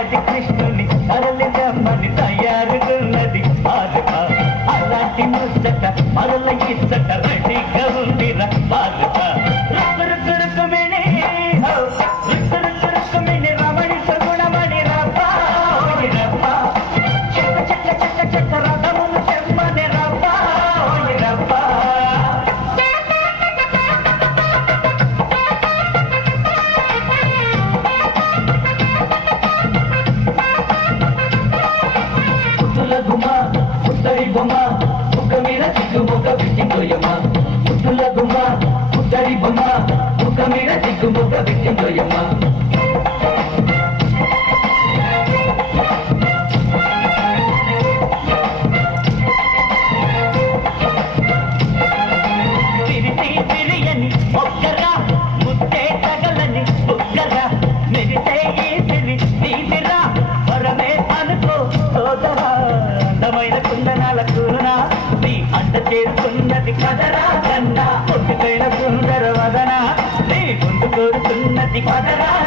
Hare Krishna దిగ్గుముద్ర విద్యం Jayamma అందమైన కుందనాల కూరునా నీ అంట చేరుకున్నది కదరా కన్నా. పదరా